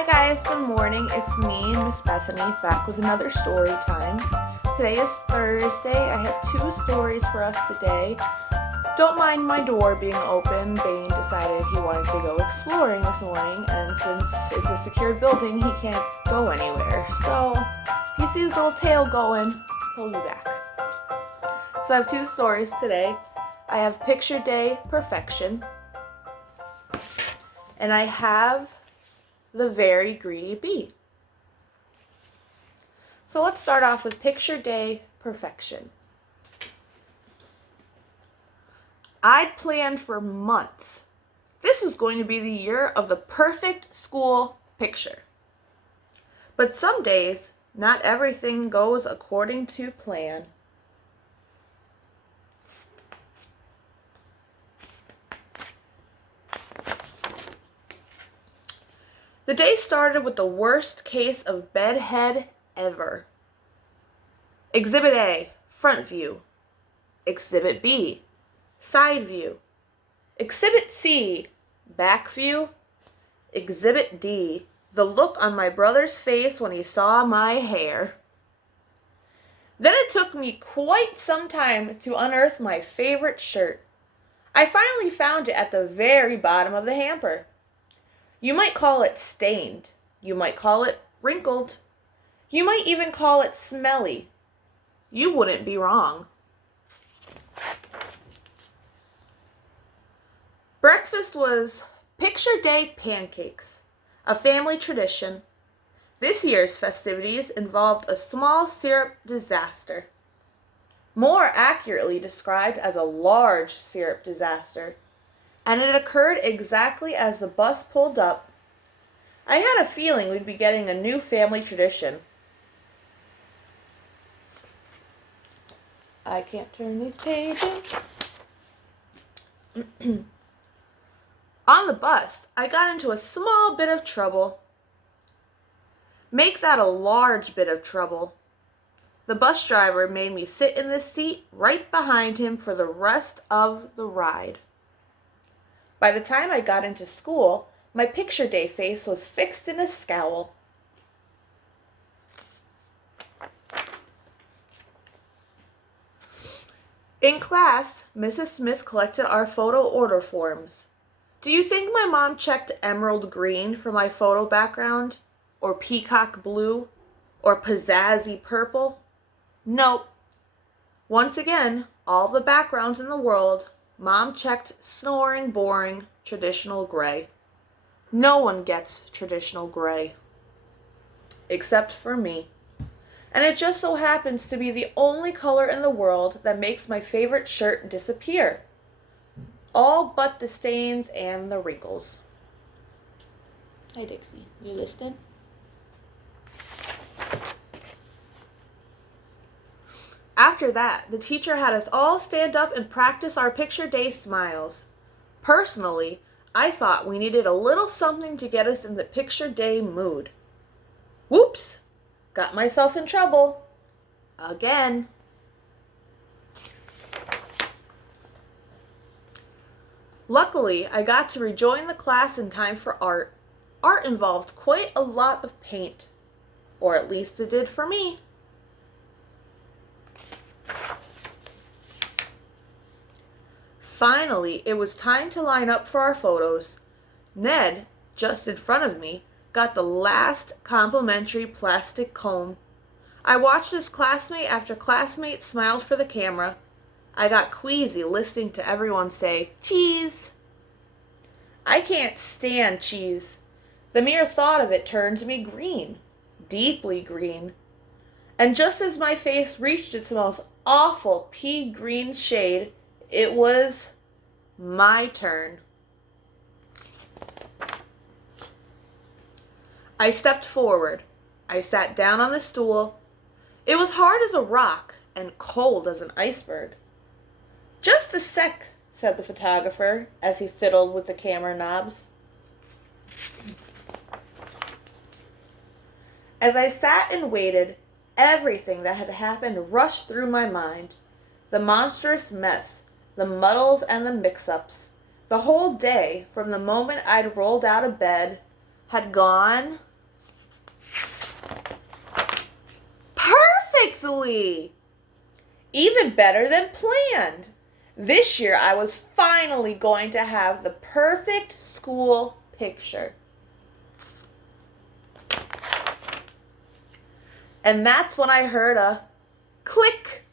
Hi guys, good morning. It's me, Miss Bethany, back with another story time. Today is Thursday. I have two stories for us today. Don't mind my door being open. Bane decided he wanted to go exploring this morning, and since it's a secured building, he can't go anywhere. So, if he sees his little tail going, he'll be back. So I have two stories today. I have Picture Day Perfection, and I have The Very Greedy Bee. So let's start off with Picture Day Perfection. I'd planned for months. This was going to be the year of the perfect school picture. But some days, not everything goes according to plan. The day started with the worst case of bedhead ever. Exhibit A, front view. Exhibit B, side view. Exhibit C, back view. Exhibit D, the look on my brother's face when he saw my hair. Then it took me quite some time to unearth my favorite shirt. I finally found it at the very bottom of the hamper. You might call it stained. You might call it wrinkled. You might even call it smelly. You wouldn't be wrong. Breakfast was Picture Day pancakes, a family tradition. This year's festivities involved a small syrup disaster. More accurately described as a large syrup disaster. And it occurred exactly as the bus pulled up. I had a feeling we'd be getting a new family tradition. I can't turn these pages. On the bus, I got into a small bit of trouble. Make that a large bit of trouble. The bus driver made me sit in the seat right behind him for the rest of the ride. By the time I got into school, my Picture Day face was fixed in a scowl. In class, Mrs. Smith collected our photo order forms. Do you think my mom checked emerald green for my photo background? Or peacock blue? Or pizzazzy purple? Nope. Once again, all the backgrounds in the world, Mom checked snoring, boring, traditional gray. No one gets traditional gray. Except for me. And it just so happens to be the only color in the world that makes my favorite shirt disappear. All but the stains and the wrinkles. Hi Dixie, you listening? After that, the teacher had us all stand up and practice our Picture Day smiles. Personally, I thought we needed a little something to get us in the Picture Day mood. Whoops! Got myself in trouble. Again. Luckily, I got to rejoin the class in time for art. Art involved quite a lot of paint. Or at least it did for me. Finally, it was time to line up for our photos. Ned, just in front of me, got the last complimentary plastic comb. I watched as classmate after classmate smiled for the camera. I got queasy listening to everyone say, "Cheese." I can't stand cheese. The mere thought of it turns me green, deeply green. And just as my face reached its most awful pea green shade, it was my turn. I stepped forward. I sat down on the stool. It was hard as a rock and cold as an iceberg. "Just a sec," said the photographer as he fiddled with the camera knobs. As I sat and waited, everything that had happened rushed through my mind. The monstrous mess, the muddles and the mix-ups. The whole day, from the moment I'd rolled out of bed, had gone perfectly! Even better than planned. This year I was finally going to have the perfect school picture. And that's when I heard a click.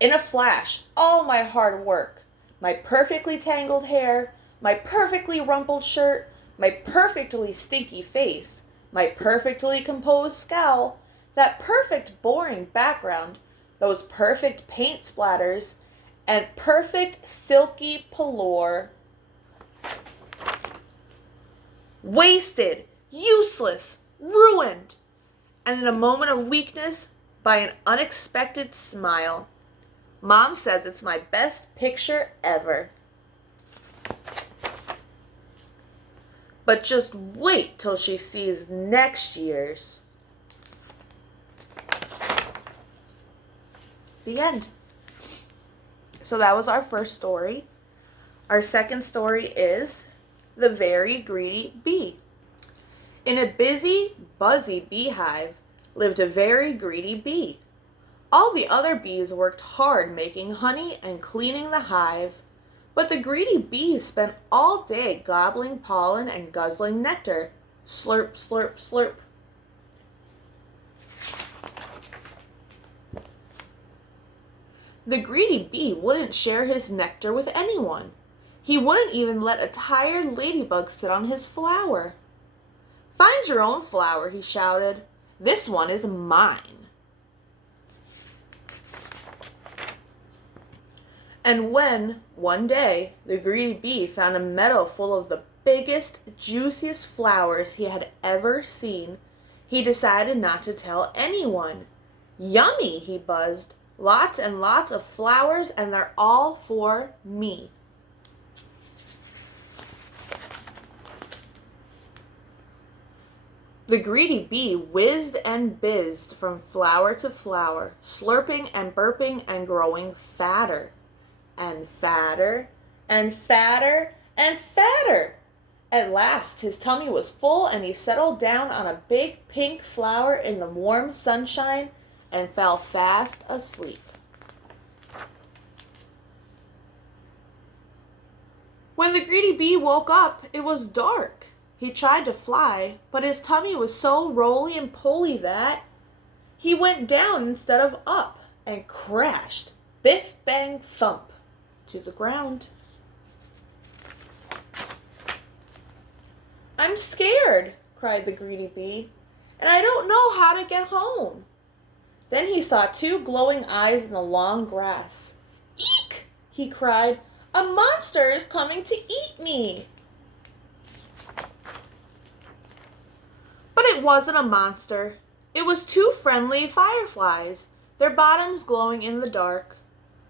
In a flash, all my hard work, my perfectly tangled hair, my perfectly rumpled shirt, my perfectly stinky face, my perfectly composed scowl, that perfect boring background, those perfect paint splatters, and perfect silky velour. Wasted, useless, ruined, and in a moment of weakness, by an unexpected smile. Mom says it's my best picture ever. But just wait till she sees next year's. The end. So that was our first story. Our second story is The Very Greedy Bee. In a busy, buzzy beehive lived a very greedy bee. All the other bees worked hard making honey and cleaning the hive, but the greedy bees spent all day gobbling pollen and guzzling nectar. Slurp, slurp, slurp. The greedy bee wouldn't share his nectar with anyone. He wouldn't even let a tired ladybug sit on his flower. "Find your own flower," he shouted. "This one is mine." And when, one day, the greedy bee found a meadow full of the biggest, juiciest flowers he had ever seen, he decided not to tell anyone. "Yummy," he buzzed. "Lots and lots of flowers, and they're all for me." The greedy bee whizzed and bizzed from flower to flower, slurping and burping and growing fatter. And fatter, and fatter, and fatter. At last his tummy was full and he settled down on a big pink flower in the warm sunshine and fell fast asleep. When the greedy bee woke up, it was dark. He tried to fly, but his tummy was so roly and poly that he went down instead of up and crashed, biff bang thump, to the ground. "I'm scared," cried the greedy bee, "and I don't know how to get home." Then he saw two glowing eyes in the long grass. "Eek!" he cried. "A monster is coming to eat me." But it wasn't a monster. It was two friendly fireflies, their bottoms glowing in the dark.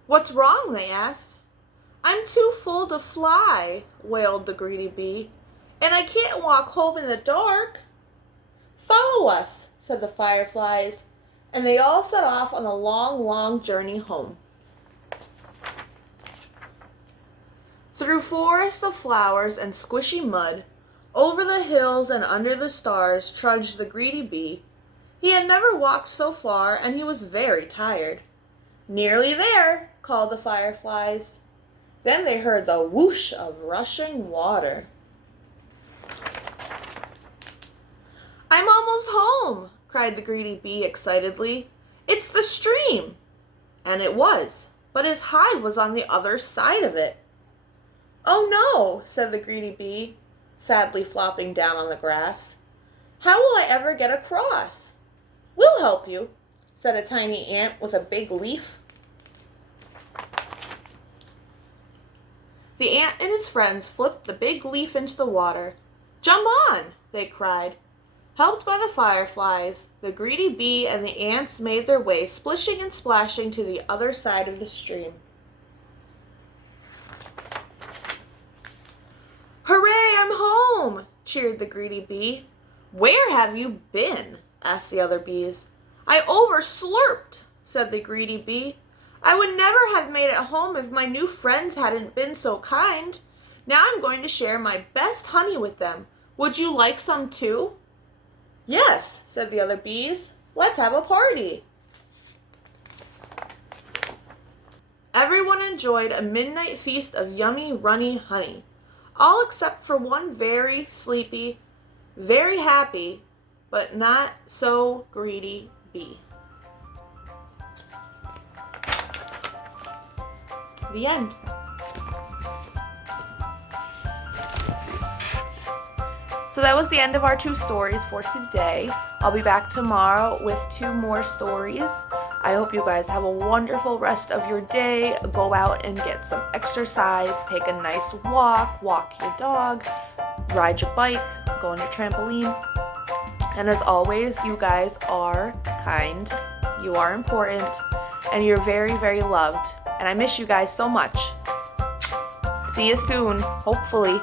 "What's wrong?" they asked. "I'm too full to fly," wailed the greedy bee, "and I can't walk home in the dark." "Follow us," said the fireflies, and they all set off on the long, long journey home. Through forests of flowers and squishy mud, over the hills and under the stars trudged the greedy bee. He had never walked so far, and he was very tired. "Nearly there," called the fireflies. Then they heard the whoosh of rushing water. "I'm almost home," cried the greedy bee excitedly. "It's the stream." And it was, but his hive was on the other side of it. "Oh no," said the greedy bee, sadly flopping down on the grass. "How will I ever get across?" "We'll help you," said a tiny ant with a big leaf. The ant and his friends flipped the big leaf into the water. "Jump on!" they cried. Helped by the fireflies, the greedy bee and the ants made their way splishing and splashing to the other side of the stream. "Hooray, I'm home!" cheered the greedy bee. "Where have you been?" asked the other bees. "I overslurped," said the greedy bee. "I would never have made it home if my new friends hadn't been so kind. Now I'm going to share my best honey with them. Would you like some too?" "Yes," said the other bees. "Let's have a party." Everyone enjoyed a midnight feast of yummy, runny honey, all except for one very sleepy, very happy, but not so greedy bee. The end. So that was the end of our 2 stories for today. I'll be back tomorrow with 2 more stories. I hope you guys have a wonderful rest of your day. Go out and get some exercise, take a nice walk your dog, ride your bike, go on your trampoline. And as always, you guys are kind, you are important, and you're very, very loved. And I miss you guys so much. See you soon, hopefully.